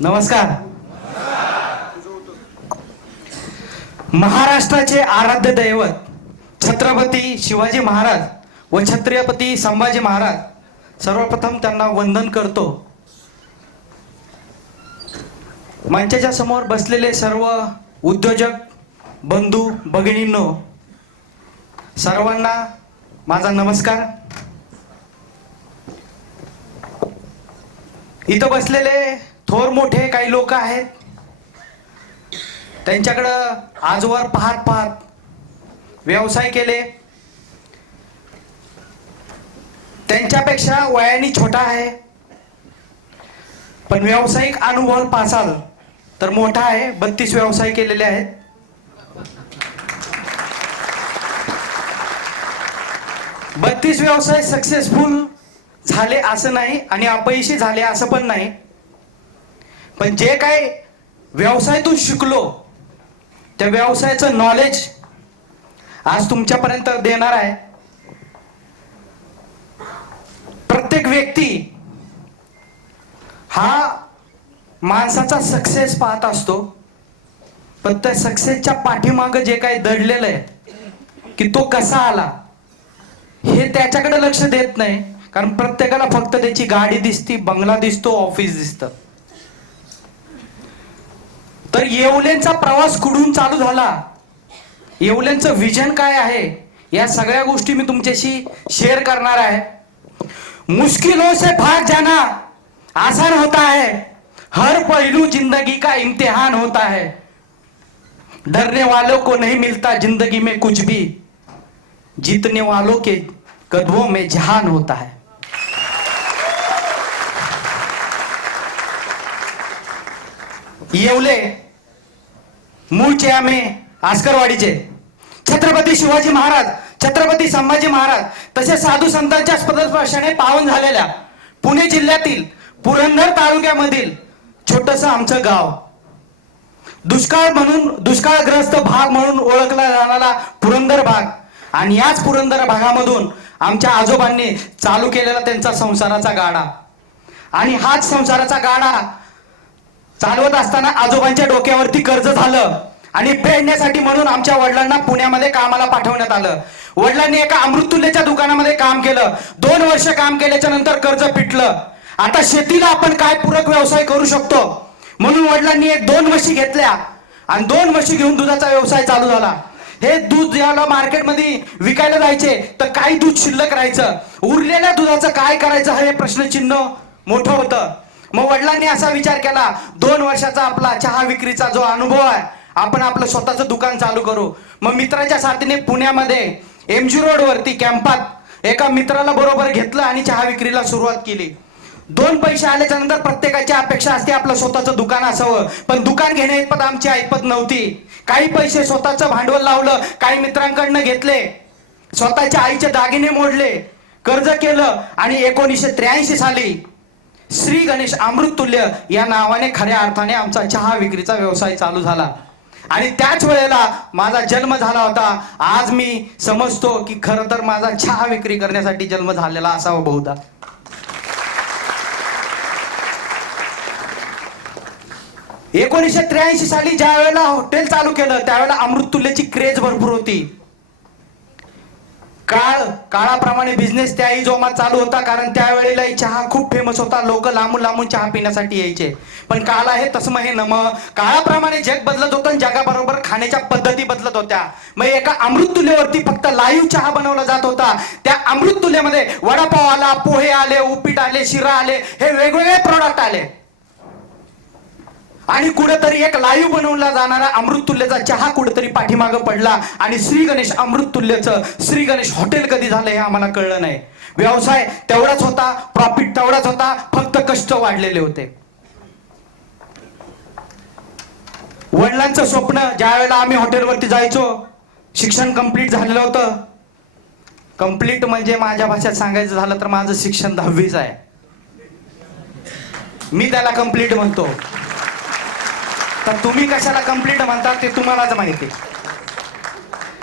नमस्कार. महाराष्ट्राचे आराध्य दैवत छत्रपती शिवाजी महाराज व छत्रपती संभाजी महाराज, सर्वप्रथम त्यांना वंदन करतो. मंचाच्या समोर बसलेले सर्व उद्योजक बंधू भगिनींनो, सर्वांना माझा नमस्कार. इथं बसलेले थोर मोठे काही लोक आहेत, त्यांच्याकडं आजवर पाहत पाहत व्यवसाय केले. त्यांच्यापेक्षा वयाने छोटा आहे, पण व्यावसायिक अनुभव पासाल तर मोठा आहे. 32 व्यवसाय केलेले आहेत. बत्तीस व्यवसाय सक्सेसफुल झाले असं नाही आणि अपयशी झाले असं पण नाही, पण जे काय व्यवसायातून शिकलो त्या व्यवसायाचं नॉलेज आज तुमच्यापर्यंत देणार आहे. प्रत्येक व्यक्ती हा माणसाचा सक्सेस पाहत असतो, पण त्या सक्सेसच्या पाठीमागं जे काही दडलेलं आहे की तो कसा आला हे त्याच्याकडे लक्ष देत नाही. कारण प्रत्येकाला फक्त त्याची गाडी दिसती, बंगला दिसतो, ऑफिस दिसतं. तर येवलेंचा प्रवास कुठून चालू झाला, येवलेंचं विजन काय आहे, या सगळ्या गोष्टी मी तुमच्याशी शेअर करणार आहे. मुश्किलों से भाग जाना आसान होता है, हर पहलू जिंदगी का इम्तिहान होता है, डरने वालों को नहीं मिलता जिंदगी में कुछ भी, जीतने वालों के कदमों में जहान होता है. येवले मूळचे आम्ही आस्करवाडीचे. छत्रपती शिवाजी महाराज, छत्रपती संभाजी महाराज तसे साधू संतांच्या स्पर्शाने पावन झालेल्या पुणे जिल्ह्यातील पुरंदर तालुक्यामधील छोटस आमचं गाव, दुष्काळ म्हणून दुष्काळग्रस्त भाग म्हणून ओळखला जाणारा पुरंदर भाग. आणि याच पुरंदर भागामधून आमच्या आजोबांनी चालू केलेला त्यांचा संसाराचा गाडा. आणि हाच संसाराचा गाडा चालवत असताना आजोबांच्या डोक्यावरती कर्ज झालं आणि फेडण्यासाठी म्हणून आमच्या वडिलांना पुण्यामध्ये कामाला पाठवण्यात आलं. वडिलांनी एका अमृततुल्यच्या दुकानामध्ये काम केलं. 2 वर्ष काम केल्याच्या नंतर कर्ज फिटलं. आता शेतीला आपण काय पूरक व्यवसाय करू शकतो म्हणून वडिलांनी 2 म्हशी घेतल्या आणि 2 म्हशी घेऊन दुधाचा व्यवसाय चालू झाला. हे दूध याला मार्केटमध्ये विकायला जायचे तर काही दूध शिल्लक राहायचं. उरलेल्या दुधाचं काय करायचं हे प्रश्नचिन्ह मोठं होतं. मग वडिलांनी असा विचार केला, 2 वर्षाचा आपला चहा विक्रीचा जो अनुभव आहे, आपण आपलं स्वतःचं दुकान चालू करू. मग मित्राच्या साथीने पुण्यामध्ये MG रोड वरती कॅम्पात एका मित्राला बरोबर घेतलं आणि चहा विक्रीला सुरुवात केली. 2 पैसे आल्याच्या नंतर प्रत्येकाची अपेक्षा असते आपलं स्वतःचं दुकान असावं, पण दुकान घेण्या इतपत आमची ऐपत नव्हती. काही पैसे स्वतःचं भांडवल लावलं, काही मित्रांकडनं घेतले, स्वतःच्या आईचे दागिने मोडले, कर्ज केलं आणि 1983 साली श्री गणेश अमृततुल्य या नावाने खऱ्या अर्थाने आमचा चहा विक्रीचा व्यवसाय चालू झाला. आणि त्याच वेळेला माझा जन्म झाला होता. आज मी समजतो की खरं तर माझा चहा विक्री करण्यासाठी जन्म झालेला असावा बहुधा. एकोणीसशे साली ज्या वेळेला हॉटेल चालू केलं त्यावेळेला अमृततुल्यची क्रेज भरपूर होती. काळाप्रमाणे बिझनेस त्याही जोमात चालू होता, कारण त्यावेळेला चहा खूप फेमस होता. लोक लांबून लांबून चहा पिण्यासाठी यायचे. पण काल आहे तसं हे नम, काळाप्रमाणे जग बदलत होतं, जगाबरोबर खाण्याच्या पद्धती बदलत होत्या. मग एका अमृततुल्यवरती फक्त लाईव्ह चहा बनवला जात होता. त्या अमृततुल्यमध्ये वडापाव आला, पोहे आले, उपीट आले, शिरा आले, हे वेगवेगळे प्रोडक्ट आले. आणि कुठेतरी एक लाईव्ह बनवला जाणारा अमृततुल्यचा चहा कुठेतरी पाठीमागं पडला आणि श्री गणेश अमृततुल्यचं श्री गणेश हॉटेल कधी झालं हे आम्हाला कळलं नाही. व्यवसाय तेवढाच होता, प्रॉफिट तेवढाच होता, फक्त कष्ट वाढलेले होते. वडिलांचं स्वप्न, ज्या वेळेला आम्ही हॉटेलवरती जायचो, शिक्षण कंप्लीट झालेलं होतं. कंप्लीट म्हणजे माझ्या भाषेत सांगायचं झालं तर माझं शिक्षण 10वीच आहे. मी त्याला कंप्लीट म्हणतो. तर तुम्ही कशाला कंप्लीट म्हणतात ते तुम्हालाच माहिती.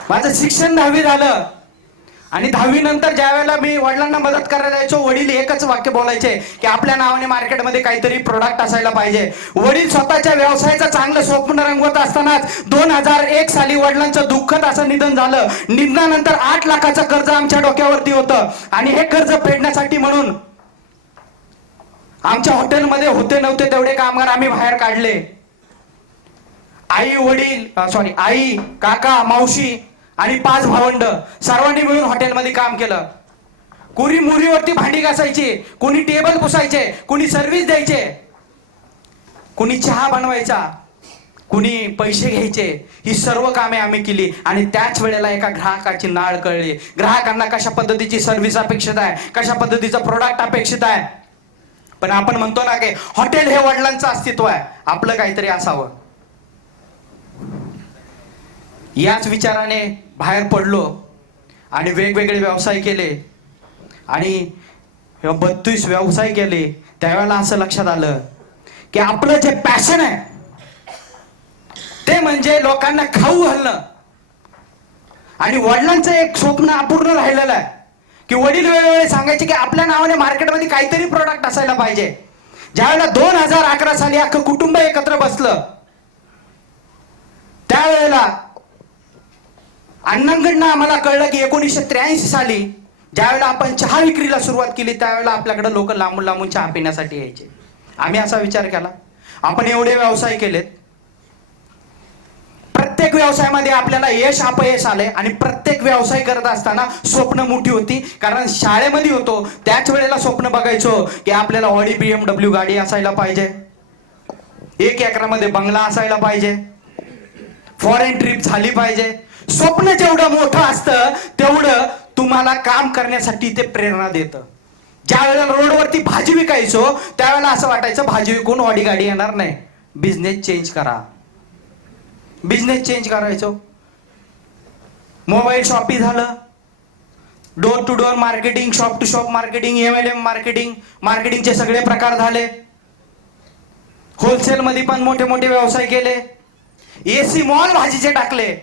माझं शिक्षण 10वी झालं आणि 10वी नंतर ज्या वेळेला मी वडिलांना मदत करायला यायचो, वडील एकच वाक्य बोलायचे की आपल्या नावाने मार्केटमध्ये काहीतरी प्रोडक्ट असायला पाहिजे. वडील स्वतःच्या व्यवसायाचं चांगलं स्वप्न रंगवत असतानाच 2001 साली वडिलांचं दुःखद असं निधन झालं. निधनानंतर 8 लाखाचं कर्ज आमच्या डोक्यावरती होतं आणि हे कर्ज फेडण्यासाठी म्हणून आमच्या हॉटेलमध्ये होते नव्हते तेवढे कामगार आम्ही बाहेर काढले. आई, काका, मावशी आणि 5 भावंड सर्वांनी मिळून हॉटेलमध्ये काम केलं. कुणी मुरीवरती भांडी घासायची, कुणी टेबल पुसायचे, कुणी सर्व्हिस द्यायचे, कुणी चहा बनवायचा, कुणी पैसे घ्यायचे. ही सर्व कामे आम्ही केली आणि त्याच वेळेला एका ग्राहकाची नाळ कळली. ग्राहकांना कशा पद्धतीची सर्व्हिस अपेक्षित आहे, कशा पद्धतीचं प्रोडक्ट अपेक्षित आहे. पण आपण म्हणतो ना की हॉटेल हे वडिलांचं अस्तित्व आहे, आपलं काहीतरी असावं. याच विचाराने बाहेर पडलो आणि वेगवेगळे व्यवसाय केले आणि 32 व्यवसाय केले. त्यावेळेला असं लक्षात आलं की आपलं जे पॅशन आहे ते म्हणजे लोकांना खाऊ घालणं. आणि वडिलांचं एक स्वप्न अपूर्ण राहिलेलं आहे की वडील वेळोवेळी सांगायचे की आपल्या नावाने मार्केटमध्ये काहीतरी प्रोडक्ट असायला पाहिजे. ज्यावेळेला 2011 साली अख्खं कुटुंब एकत्र बसलं, त्यावेळेला अण्णांकडनं आम्हाला कळलं की 1983 साली ज्यावेळेला आपण चहा विक्रीला सुरुवात केली त्यावेळेला आपल्याकडे लोक लांबून लांबून चहा पिण्यासाठी यायचे. आम्ही असा विचार केला, आपण एवढे व्यवसाय केलेत, प्रत्येक व्यवसायामध्ये आपल्याला यश अपयश आले आणि प्रत्येक व्यवसाय करत असताना स्वप्न मोठी होती. कारण शाळेमध्ये होतो त्याच वेळेला स्वप्न बघायचो की आपल्याला ऑडी BMW गाडी असायला पाहिजे, 1 एकरामध्ये बंगला असायला पाहिजे, फॉरेन ट्रिप झाली पाहिजे. स्वप्न जेवढं मोठं असतं तेवढं तुम्हाला काम करण्यासाठी ते प्रेरणा देतं. ज्या वेळेला रोडवरती भाजी विकायचो त्यावेळेला असं वाटायचं भाजी विकून ऑडी गाडी येणार नाही, बिझनेस चेंज करा. बिझनेस चेंज करायचो. मोबाईल शॉपी झालं, door to door marketing, shop to shop marketing, MLM marketing, मार्केटिंगचे सगळे प्रकार झाले. होलसेल मध्ये पण मोठे मोठे व्यवसाय केले. AC मॉल भाजीचे टाकले,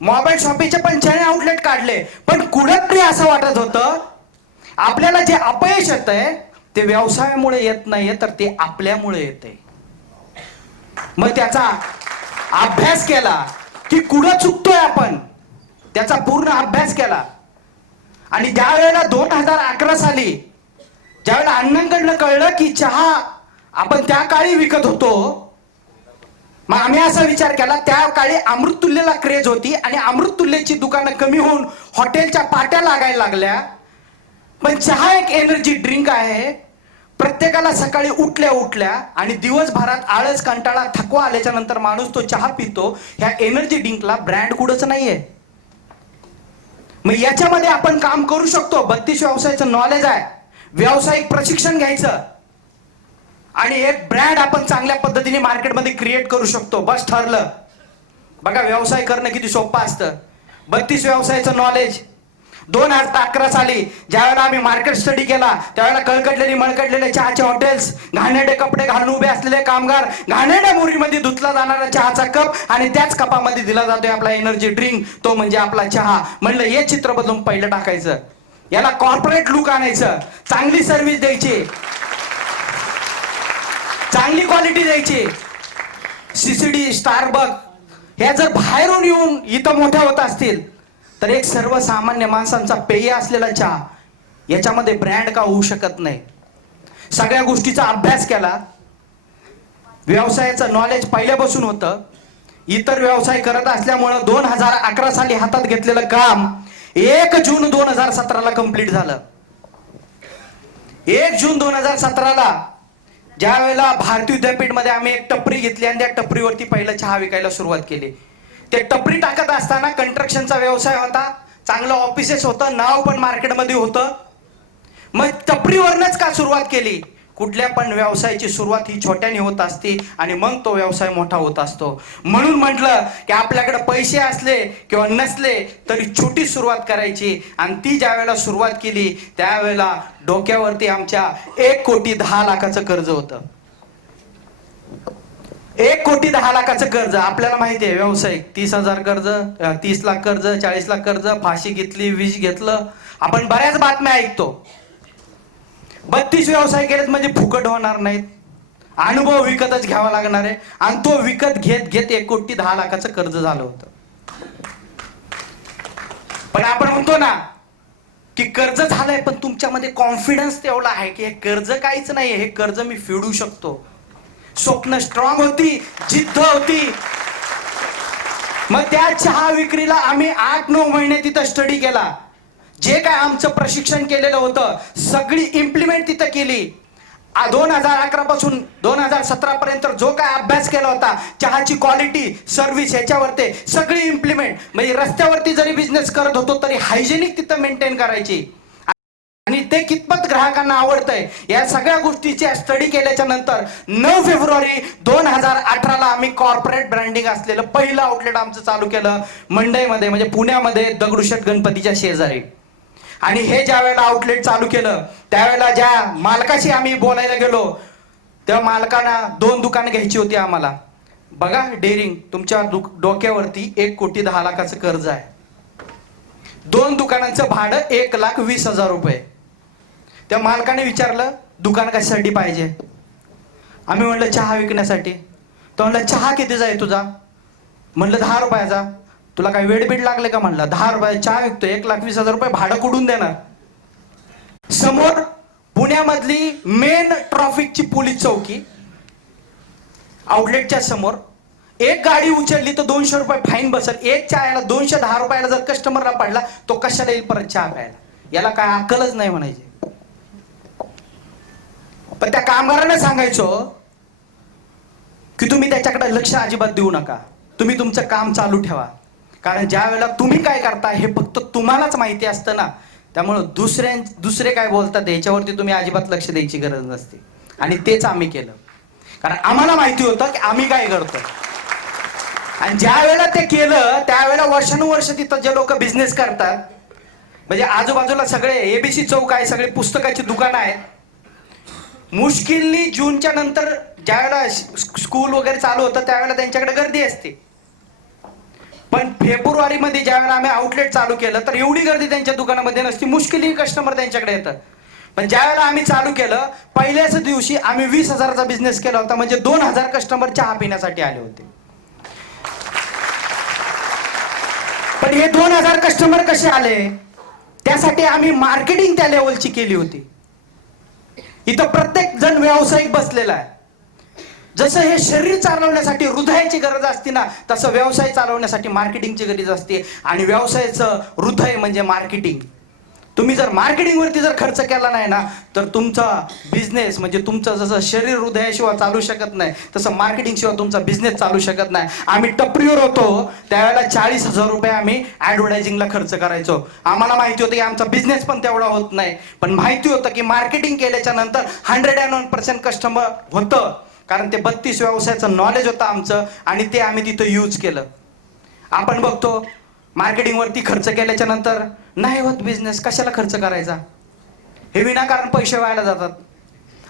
मोबाईल शॉपीचे पण चॅनल आउटलेट काढले. पण कुठेतरी असं वाटत होतं आपल्याला जे अपयश येतंय ते व्यवसायामुळे येत नाहीये तर ते आपल्यामुळे येते. मग त्याचा अभ्यास केला की कुठं चुकतोय आपण, त्याचा पूर्ण अभ्यास केला. आणि ज्या वेळेला 2011 साली ज्यावेळेला अण्णांकडनं कळलं की चहा आपण त्या काळी विकत होतो, मग आम्ही असा विचार केला, त्या काळी अमृततुल्यला क्रेज होती आणि अमृततुल्यची दुकानं कमी होऊन हॉटेलच्या पाट्या लागायला लागल्या. पण चहा एक एनर्जी ड्रिंक आहे. प्रत्येकाला सकाळी उठल्या उठल्या आणि दिवसभरात आळस कंटाळा थकवा आल्याच्या नंतर माणूस तो चहा पितो. ह्या एनर्जी ड्रिंकला ब्रँड कुठंच नाहीये. मग याच्यामध्ये आपण काम करू शकतो. 32 व्यवसायाचं नॉलेज आहे, व्यावसायिक प्रशिक्षण घ्यायचं आणि एक ब्रँड आपण चांगल्या पद्धतीने मार्केटमध्ये क्रिएट करू शकतो. बस ठरलं. बघा व्यवसाय करणं किती सोपं असतं. 32 व्यवसायाचं नॉलेज. 2011 साली ज्यावेळेला आम्ही मार्केट स्टडी केला त्यावेळेला कळकटलेली मळकटलेले चहाचे हॉटेल्स, घाणेरडे कपडे घालून उभे असलेले कामगार, घाणेरड्या मोरीमध्ये धुतला जाणारा चहाचा कप आणि त्याच कपामध्ये दिला जातोय आपला एनर्जी ड्रिंक, तो म्हणजे आपला चहा. म्हणलं हे चित्र बदलून पहिलं टाकायचं, याला कॉर्पोरेट लुक आणायचं, चांगली सर्व्हिस द्यायची, चांगली क्वालिटी द्यायची. CCD, स्टारबक ह्या जर बाहेरून येऊन इथं मोठ्या होत असतील तर एक सर्वसामान्य माणसांचा पेय असलेला चहा याच्यामध्ये ब्रँड का होऊ शकत नाही. सगळ्या गोष्टीचा अभ्यास केला. व्यवसायाचं नॉलेज पहिल्यापासून होतं. इतर व्यवसाय करत असल्यामुळं 2011 साली हातात घेतलेलं काम 1 जून 2017 कंप्लीट झालं. 1 जून 2017 ज्या वेळेला भारतीय विद्यापीठमध्ये आम्ही एक टपरी घेतली आणि त्या टपरीवरती पहिलं चहा विकायला सुरुवात केली. ते टपरी टाकत असताना कंस्ट्रक्शनचा व्यवसाय होता, चांगलं ऑफिसेस होतं, नाव पण मार्केटमध्ये होतं. मग टपरीवरनच का सुरुवात केली? कुठल्या पण व्यवसायाची सुरुवात ही छोट्याने होत असते आणि मग तो व्यवसाय मोठा होत असतो. म्हणून म्हटलं की आपल्याकडे पैसे असले किंवा नसले तरी छोटी सुरुवात करायची. आणि ती ज्या वेळेला सुरुवात केली त्यावेळेला डोक्यावरती आमच्या 1,10,00,000 कर्ज होतं. 1,10,00,000 कर्ज. आपल्याला माहिती आहे व्यावसायिक 30,000 कर्ज, 30 लाख कर्ज, 40 लाख कर्ज, फाशी घेतली, विष घेतलं. आपण बऱ्याच बातम्या ऐकतो. 32 व्यवसाय केलेत म्हणजे फुकट होणार नाहीत. अनुभव विकतच घ्यावा लागणार आहे. आणि तो विकत घेत घेत 1,10,00,000 कर्ज झालं होतं. पण आपण म्हणतो ना की कर्ज झालंय, पण तुमच्यामध्ये कॉन्फिडन्स तेवढा आहे की हे कर्ज काहीच नाहीये, हे कर्ज मी फेडू शकतो. स्वप्न स्ट्रॉंग होती, जिद्द होती. मग त्या चहा विक्रीला आम्ही 8-9 महिने तिथं स्टडी केला. जे काय आमचं प्रशिक्षण केलेलं होतं सगळी इम्प्लिमेंट तिथं केली. 2011 पासून 2017 पर्यंत जो काय अभ्यास केला होता चहाची क्वालिटी, सर्व्हिस याच्यावरती सगळी इम्प्लिमेंट. म्हणजे रस्त्यावरती जरी बिझनेस करत होतो तरी हायजेनिक तिथं मेंटेन करायची. आणि ते कितपत ग्राहकांना आवडतंय या सगळ्या गोष्टीची स्टडी केल्याच्या नंतर 9 फेब्रुवारी 2018ला आम्ही कॉर्पोरेट ब्रँडिंग असलेलं पहिलं आउटलेट आमचं चालू केलं मंडईमध्ये, म्हणजे पुण्यामध्ये दगडूशेठ गणपतीच्या शेजारी. आणि हे ज्या वेळेला आउटलेट चालू केलं त्यावेळेला ज्या मालकाशी आम्ही बोलायला गेलो तेव्हा मालकांना 2 दुकानं घ्यायची होती आम्हाला. बघा डेअरिंग, तुमच्या डोक्यावरती 1,10,00,000 कर्ज आहे. 2 दुकानांचं भाडं 1,20,000 रुपये. त्या मालकाने विचारलं दुकान कशासाठी पाहिजे. आम्ही म्हणलं चहा विकण्यासाठी. तो म्हणलं चहा कितीचा आहे तुझा. म्हणलं 10 रुपयाचा. तुला काही वेडबीड लागले का. म्हणलं 10 रुपये चहा विकतोय, 1,20,000 रुपये भाडं कुठून देणार. समोर पुण्यामधली मेन ट्रॅफिकची पोलीस चौकी, आउटलेटच्या समोर. एक गाडी उचलली तर 200 रुपये फाईन बसेल. एक चहाला 210 रुपयाला जर कस्टमरला पडला तो कशाला येईल परत चहा प्यायला. याला काय अक्कलच नाही म्हणायची. पण त्या कामगारांना सांगायचो की तुम्ही त्याच्याकडे लक्ष अजिबात देऊ नका, तुम्ही तुमचं काम चालू ठेवा. कारण ज्या वेळेला तुम्ही काय करता हे फक्त तुम्हालाच माहिती असतं ना. त्यामुळं दुसरे काय बोलतात याच्यावरती तुम्ही अजिबात लक्ष द्यायची गरज नसते. आणि तेच आम्ही केलं. कारण आम्हाला माहिती होतं की आम्ही काय करतो. आणि ज्या वेळेला ते केलं त्यावेळेला वर्षानुवर्ष तिथं जे लोक बिझनेस करतात, म्हणजे आजूबाजूला सगळे एबीसी चौक आहे, सगळे पुस्तकाची दुकानं आहेत. मुश्किलनी जूनच्या नंतर ज्या वेळेला स्कूल वगैरे चालू होतं त्यावेळेला त्यांच्याकडे गर्दी असते. पण फेब्रुवारीमध्ये ज्या वेळेला आम्ही आउटलेट चालू केलं तर एवढी गर्दी त्यांच्या दुकानामध्ये नसती. मुश्किली कस्टमर त्यांच्याकडे येतात. पण ज्या वेळेला आम्ही चालू केलं पहिल्याच दिवशी आम्ही 20,000चा बिझनेस केला होता. म्हणजे 2,000 कस्टमर चहा पिण्यासाठी आले होते. पण हे 2,000 कस्टमर कसे आले त्यासाठी आम्ही मार्केटिंग त्या लेवलची केली होती. इथं प्रत्येक जण व्यावसायिक बसलेला आहे. जसं हे शरीर चालवण्यासाठी हृदयाची गरज असते ना तसं व्यवसाय चालवण्यासाठी मार्केटिंगची गरज असते. आणि व्यवसायाचं हृदय म्हणजे मार्केटिंग. तुम्ही जर मार्केटिंग वरती जर खर्च केला नाही ना तर तुमचा बिझनेस म्हणजे तुमचं जसं शरीर हृदयाशिवाय चालू शकत नाही तसं मार्केटिंग शिवाय तुमचा बिझनेस चालू शकत नाही. आम्ही टपरीवर होतो त्यावेळेला 40,000 रुपये आम्ही ऍडव्हर्टायझिंगला खर्च करायचो. आम्हाला माहिती होतं की आमचा बिझनेस पण तेवढा होत नाही, पण माहिती होतं की मार्केटिंग केल्याच्या नंतर 101% कस्टमर होतं. कारण ते 32 व्यवसायाचं नॉलेज होतं आमचं आणि ते आम्ही तिथं यूज केलं. आपण बघतो मार्केटिंग वरती खर्च केल्याच्या नंतर नाही होत बिझनेस, कशाला खर्च करायचा, हे विनाकारण पैसे व्हायला जातात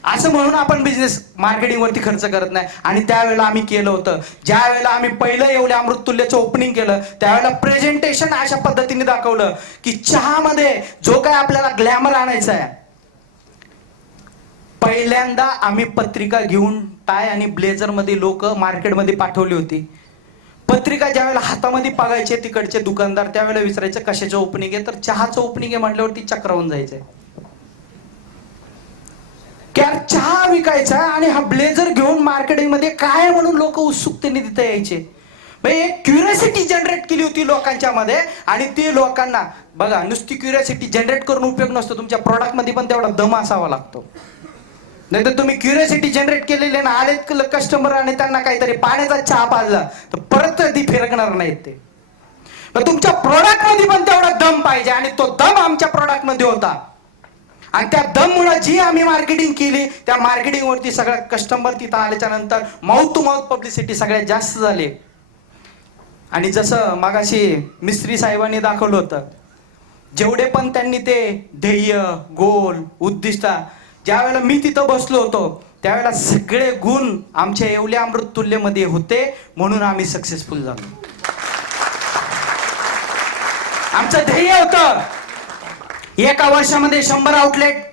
असं म्हणून आपण बिझनेस मार्केटिंग वरती खर्च करत नाही. आणि त्यावेळेला आम्ही केलं होतं. ज्या वेळेला आम्ही पहिलं एवढं अमृततुल्यचं ओपनिंग केलं त्यावेळेला प्रेझेंटेशन अशा पद्धतीने दाखवलं की चहामध्ये जो काय आपल्याला ग्लॅमर आणायचा आहे. पहिल्यांदा आम्ही पत्रिका घेऊन टाय आणि ब्लेझर मध्ये लोक मार्केटमध्ये पाठवली होती. पत्रिका ज्या वेळेला हातामध्ये पागायचे तिकडचे दुकानदार त्यावेळेला विचारायचं कशाचं ओपनिंग आहे, तर चहाचं ओपनिंग आहे म्हटल्यावरती चक्रावून जायचंय. चहा विकायचा आणि हा ब्लेझर घेऊन मार्केटिंग मध्ये काय म्हणून लोक उत्सुकतेने तिथे यायचे. एक क्युरियोसिटी जनरेट केली होती लोकांच्या मध्ये. आणि ते लोकांना बघा नुसती क्युरियोसिटी जनरेट करून उपयोग नसतो, तुमच्या प्रॉडक्ट मध्ये पण तेवढा दम असावा लागतो. नाही तर तुम्ही क्युरियोसिटी जनरेट केलेले ना आलेत कस्टमर आणि त्यांना काहीतरी पाण्याचा चहा पाजला तर परत ती फिरकणार नाहीत ते. पण तुमच्या प्रॉडक्ट मध्ये पण तेवढा दम पाहिजे आणि तो दम आमच्या प्रॉडक्ट मध्ये होता. आणि त्या दम मुळे जी आम्ही मार्केटिंग केली त्या मार्केटिंग वरती सगळ्या कस्टमर तिथं आल्याच्या नंतर माउथ टू माउथ पब्लिसिटी सगळ्यात जास्त झाली. आणि जसं मगाशी मिस्त्री साहेबांनी दाखवलं होतं जेवढे पण त्यांनी ते ध्येय गोल उद्दिष्ट ज्या वेळेला मी तिथं बसलो होतो त्यावेळेला सगळे गुण आमच्या येवले अमृततुल्यमध्ये होते, म्हणून आम्ही सक्सेसफुल झालो. आमचं ध्येय होतं एका वर्षामध्ये 100 आउटलेट,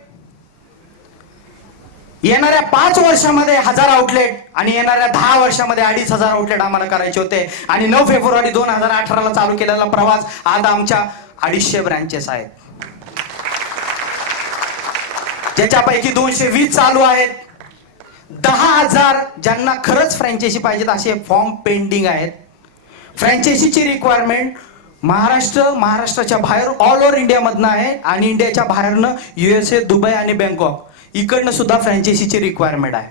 येणाऱ्या 5 वर्षामध्ये 1000 आउटलेट आणि येणाऱ्या 10 वर्षामध्ये 2500 आउटलेट आम्हाला करायचे होते. आणि 9 फेब्रुवारी 2018 चालू केलेला प्रवास आज आमच्या 250 ब्रँचेस आहेत, ज्याच्यापैकी 220 चालू आहेत. 10,000 ज्यांना खरंच फ्रँचायझी पाहिजेत असे फॉर्म पेंडिंग आहेत. फ्रँचायझीची रिक्वायरमेंट महाराष्ट्राच्या बाहेर ऑल ओव्हर इंडियामधनं आहे आणि इंडियाच्या बाहेरनं USA, दुबई आणि बँकॉक इकडनं सुद्धा फ्रँचायझीची रिक्वायरमेंट आहे.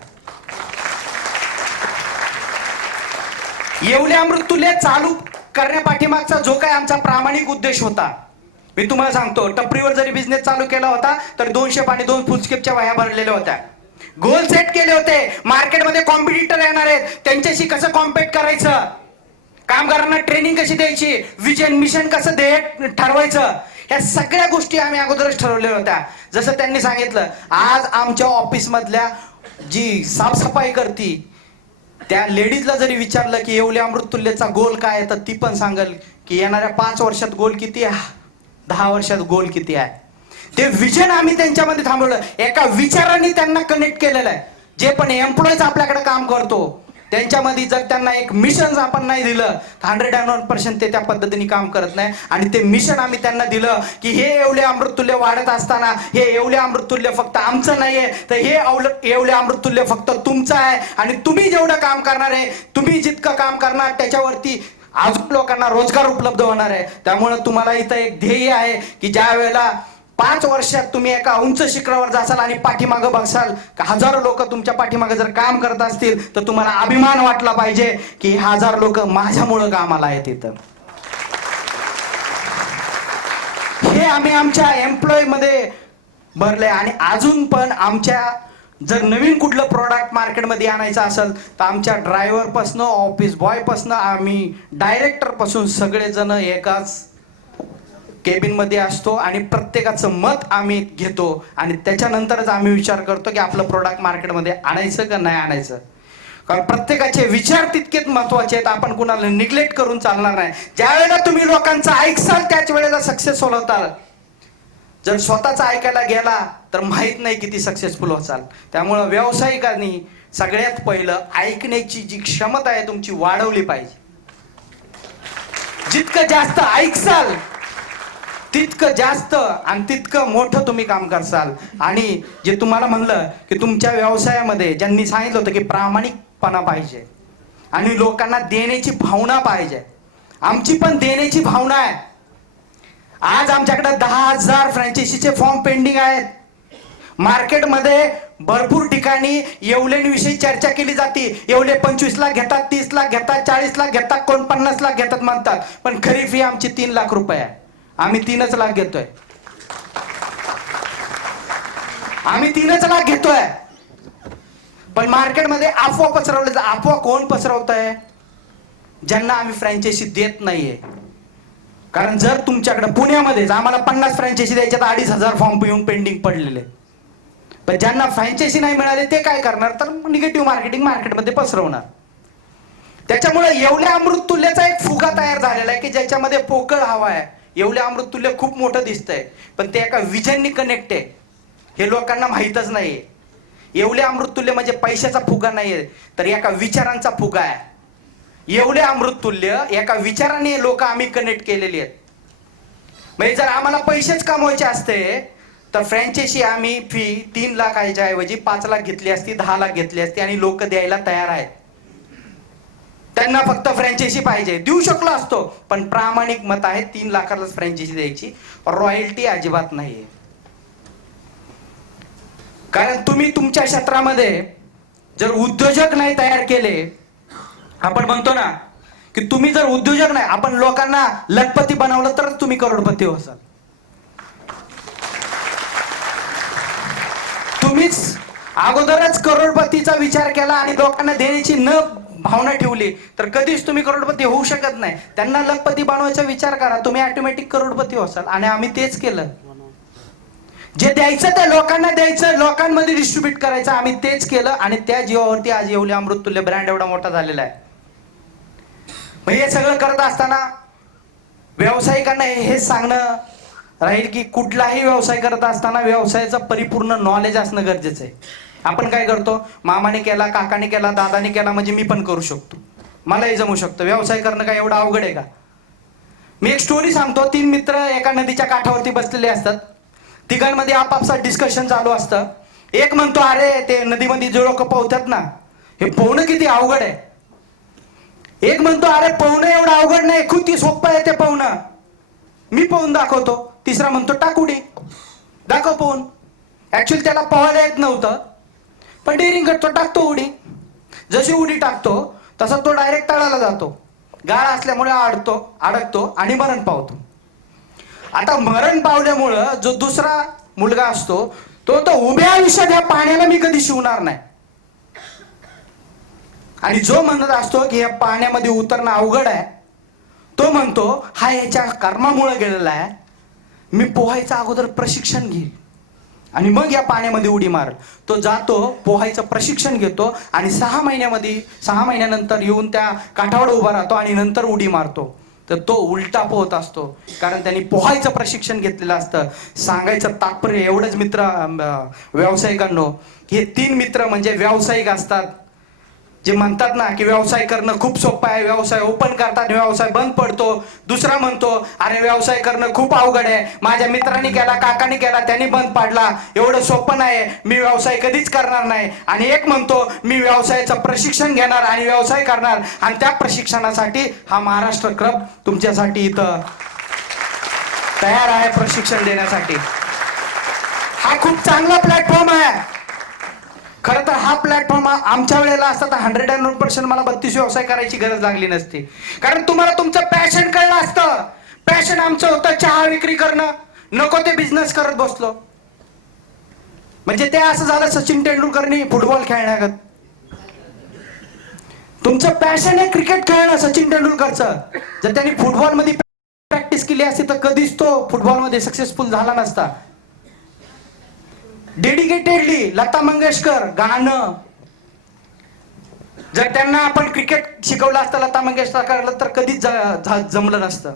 येवले अमृततुल्य चालू करण्यापाठीमागचा जो काय आमचा प्रामाणिक उद्देश होता, मी तुम्हाला सांगतो, टपरीवर जरी बिझनेस चालू केला होता तर 200 आणि 2 फुलस्केपच्या वह्या भरलेल्या होत्या. गोल सेट केले होते, मार्केटमध्ये कॉम्पिटिटर येणार आहेत, त्यांच्याशी कसं कॉम्पीट करायचं, कामगारांना ट्रेनिंग कशी द्यायची, विजन मिशन कसं ठरवायचं, या सगळ्या गोष्टी आम्ही अगोदरच ठरवलेल्या होत्या. जसं त्यांनी सांगितलं, आज आमच्या ऑफिस मधल्या जी साफसफाई करती त्या लेडीजला जरी विचारलं की येवले अमृततुल्यचा गोल काय आहे, तर ती पण सांगेल की येणाऱ्या 5 वर्षात गोल किती आहे, 10 वर्षात गोल किती आहे. ते विजन आम्ही त्यांच्यामध्ये थांबवलं, एका विचाराने त्यांना कनेक्ट केलेलं आहे. जे पण एम्प्लॉईज आपल्याकडे काम करतो त्यांच्यामध्ये जर त्यांना एक मिशन आपण नाही दिलं तर 101% ते त्या पद्धतीने काम करत नाही. आणि ते मिशन आम्ही त्यांना दिलं की हे येवले अमृततुल्य वाढत असताना हे येवले अमृततुल्य फक्त आमचं नाहीये, तर हे येवले अमृततुल्य फक्त तुमचं आहे. आणि तुम्ही जेवढं काम करणार आहे, तुम्ही जितकं काम करणार त्याच्यावरती अजून लोकांना रोजगार उपलब्ध होणार आहे. त्यामुळे तुम्हाला इथं एक ध्येय आहे की ज्या वेळेला 5 वर्षात तुम्ही एका उंच शिखरावर जासाल आणि पाठीमागं बघसाल, हजारो लोक तुमच्या पाठीमागे जर काम करत असतील तर तुम्हाला अभिमान वाटला पाहिजे की 1000 लोक माझ्यामुळं कामाला आहेत इथं. हे आम्ही आमच्या एम्प्लॉय मध्ये भरले. आणि अजून पण आमच्या जर नवीन कुठलं प्रोडक्ट मार्केटमध्ये आणायचं असेल तर आमच्या ड्रायव्हर पासून, ऑफिस बॉय पासून, आम्ही डायरेक्टर पासून सगळेजण एकाच केबिन मध्ये असतो आणि प्रत्येकाचं मत आम्ही घेतो आणि त्याच्यानंतरच आम्ही विचार करतो की आपलं प्रोडक्ट मार्केटमध्ये आणायचं का नाही आणायचं. कारण प्रत्येकाचे विचार तितकेच महत्वाचे आहेत, आपण कुणाला निग्लेक्ट करून चालणार नाही. ज्या वेळेला तुम्ही लोकांचं ऐकसाल त्याच वेळेला सक्सेसफुल होताल. जर स्वतःचा ऐकायला गेला तर माहित नाही किती सक्सेसफुल होताल. त्यामुळं व्यावसायिकांनी सगळ्यात पहिलं ऐकण्याची जी क्षमता आहे तुमची वाढवली पाहिजे. जितकं जास्त ऐकसाल तितकं जास्त आणि तितकं मोठं तुम्ही काम करसाल. आणि जे तुम्हाला म्हणलं की तुमच्या व्यवसायामध्ये ज्यांनी सांगितलं होतं की प्रामाणिकपणा पाहिजे आणि लोकांना देण्याची भावना पाहिजे, आमची पण देण्याची भावना आहे. आज आमच्याकडे 10,000 फ्रँचायझीचे फॉर्म पेंडिंग आहेत. मार्केटमध्ये भरपूर ठिकाणी येवलेंविषयी चर्चा केली जाते. येवले 25 लाख घेतात, 30 लाख घेतात, 40 लाख घेतात, कोण 50 लाख घेतात म्हणतात. पण खरी फी आमची 3 लाख रुपये आहे. आम्ही 3 लाख घेतोय. आम्ही 3 लाख घेतोय. पण मार्केटमध्ये अफवा पसरवले. अफवा कोण पसरवत आहे? ज्यांना आम्ही फ्रँचायझी देत नाहीये. कारण जर तुमच्याकडे पुण्यामध्येच आम्हाला 50 फ्रँचायझी द्यायच्या तर 2,500 फॉर्म येऊन पेंडिंग पडलेले. पण ज्यांना फ्रँचायझी नाही मिळाले ते काय करणार, तर निगेटिव्ह मार्केटिंग मार्केटमध्ये पसरवणार. त्याच्यामुळे येवले अमृततुल्यचा एक फुगा तयार झालेला आहे की ज्याच्यामध्ये पोकळ हवा आहे. येवले अमृततुल्य खूप मोठं दिसतंय पण ते एका विजननी कनेक्ट आहे, हे लोकांना माहीतच नाहीये. येवले अमृततुल्य म्हणजे पैशाचा फुगा नाहीये तर एका विचारांचा फुगा आहे. येवले अमृततुल्य एका विचाराने लोक आम्ही कनेक्ट केलेली आहेत. म्हणजे जर आम्हाला पैसेच कमवायचे असते तर फ्रँचायझी आम्ही फी 3 लाखाच्या ऐवजी 5 लाख घेतली असती, 10 लाख घेतली असती आणि लोक द्यायला तयार आहेत. त्यांना फक्त फ्रँचायझी पाहिजे, देऊ शकलो असतो. पण प्रामाणिक मत आहे 3 लाखालाच फ्रँचायझी द्यायची, रॉयल्टी अजिबात नाहीये. कारण तुम्ही तुमच्या क्षेत्रामध्ये जर उद्योजक नाही तयार केले, आपण म्हणतो ना की तुम्ही जर उद्योजक नाही, आपण लोकांना लखपती बनवलं तरच तुम्ही करोडपती होसाल. तुम्हीच अगोदरच करोडपतीचा विचार केला आणि लोकांना देण्याची न भावना ठेवली तर कधीच तुम्ही करोडपती होऊ शकत नाही. त्यांना लखपती बनवायचा विचार करा, तुम्ही ऑटोमॅटिक करोडपती होसाल. आणि आम्ही तेच केलं. जे द्यायचं ते लोकांना द्यायचं, लोकांमध्ये डिस्ट्रीब्यूट करायचं. आम्ही तेच केलं आणि त्या जीवावरती आज येवले अमृततुल्य ब्रँड एवढा मोठा झालेला आहे. मग हे सगळं करत असताना व्यावसायिकांना हेच सांगणं राहील की कुठलाही व्यवसाय करत असताना व्यवसायाचं परिपूर्ण नॉलेज असणं गरजेचं आहे. आपण काय करतो, मामाने केला, काकाने केला, दादाने केला म्हणजे मी पण करू शकतो, मलाही जमू शकतं. व्यवसाय करणं काय एवढं अवघड आहे का? मी एक स्टोरी सांगतो. 3 मित्र एका नदीच्या काठावरती बसलेले असतात. तिघांमध्ये आपापसात डिस्कशन चालू असतं. एक म्हणतो, अरे ते नदीमध्ये जे लोक पोहतात ना, हे पोहणं किती अवघड आहे. एक म्हणतो, अरे पोहणं एवढं अवघड नाही, किती सोपं आहे ते पोहणं, मी पोहून दाखवतो. तिसरा म्हणतो, टाक उडी, दाखव पोहून. ऍक्च्युअली त्याला पोहायला येत नव्हतं, पण डेअरिंग करतो, टाकतो उडी. जशी उडी टाकतो तसा तो डायरेक्ट तळाला जातो. गाळ असल्यामुळे अडकतो आणि मरण पावतो. आता मरण पावल्यामुळं जो दुसरा मुलगा असतो तो उभ्या आयुष्यात या पाण्याला मी कधी शिवणार नाही. आणि जो म्हणत असतो की या पाण्यामध्ये उतरणं अवघड आहे, तो म्हणतो हा याच्या कर्मामुळे गेलेला आहे, मी पोहायचं अगोदर प्रशिक्षण घेईल आणि मग या पाण्यामध्ये उडी मार. तो जातो, पोहायचं प्रशिक्षण घेतो आणि 6 महिन्यानंतर येऊन त्या काठावर उभा राहतो आणि नंतर उडी मारतो. तर तो उलटा पोहत असतो, कारण त्यांनी पोहायचं प्रशिक्षण घेतलेलं असतं. सांगायचं तात्पर्य एवढंच मित्र व्यावसायिकांनो, हे 3 मित्र म्हणजे व्यावसायिक असतात, जे म्हणतात ना की व्यवसाय करणं खूप सोपं आहे, व्यवसाय ओपन करतात, व्यवसाय बंद पडतो. दुसरा म्हणतो, अरे व्यवसाय करणं खूप अवघड आहे, माझ्या मित्रांनी केला, काकांनी केला, त्यांनी बंद पाडला, एवढं सोपं नाही, मी व्यवसाय कधीच करणार नाही. आणि एक म्हणतो, मी व्यवसायाचं प्रशिक्षण घेणार आणि व्यवसाय करणार, आणि त्या प्रशिक्षणासाठी हा महाराष्ट्र क्लब तुमच्यासाठी इथं तयार आहे प्रशिक्षण देण्यासाठी. हा खूप चांगला प्लॅटफॉर्म आहे. खरं तर हा प्लॅटफॉर्म आमच्या वेळेला असता तर 101% मला 32 व्यवसाय करायची गरज लागली नसती. कारण तुम्हाला तुमचं पॅशन कळलं असतं. पॅशन आमचं होतं चहा विक्री करणं, नको ते बिझनेस करत बसलो. म्हणजे ते असं झालं सचिन तेंडुलकरनी फुटबॉल खेळण्यागत. तुमचं पॅशन आहे क्रिकेट खेळणं सचिन तेंडुलकरचं. जर त्यांनी फुटबॉल मध्ये प्रॅक्टिस केली असती तर कधीच तो फुटबॉल मध्ये सक्सेसफुल झाला नसता. डेडिकेटेडली लता मंगेशकर गाणं, जर त्यांना आपण क्रिकेट शिकवलं असतं लता मंगेशकर तर कधीच जमलं नसतं.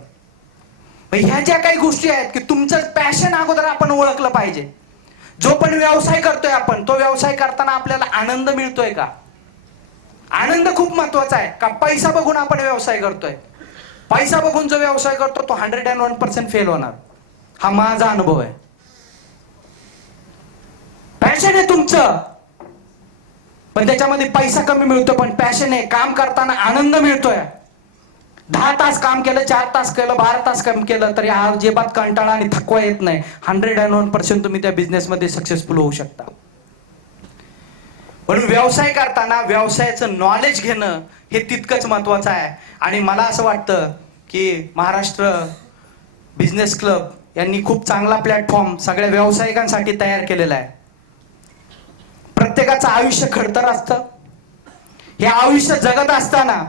ह्या ज्या काही गोष्टी आहेत की तुमचं पॅशन अगोदर आपण ओळखलं पाहिजे. जो पण व्यवसाय करतोय आपण, तो व्यवसाय करताना आपल्याला आनंद मिळतोय का? आनंद खूप महत्वाचा आहे का पैसा बघून आपण व्यवसाय करतोय? पैसा बघून जो व्यवसाय करतो तो 101% फेल होणार. हा माझा अनुभव आहे. पॅशन आहे तुमचं, पण त्याच्यामध्ये पैसा कमी मिळतो, पण पॅशन आहे, काम करताना आनंद मिळतोय. 10 तास काम केलं, 4 तास केलं, 12 तास काम केलं तरी अजिबात कंटाळा आणि थकवा येत नाही. 101% तुम्ही त्या बिझनेसमध्ये सक्सेसफुल होऊ शकता. म्हणून व्यवसाय करताना व्यवसायाचं नॉलेज घेणं हे तितकंच महत्वाचं आहे. आणि मला असं वाटतं की महाराष्ट्र बिझनेस क्लब यांनी खूप चांगला प्लॅटफॉर्म सगळ्या व्यावसायिकांसाठी तयार केलेला आहे. प्रत्येकाचं आयुष्य खडतर असतं. हे आयुष्य जगत असताना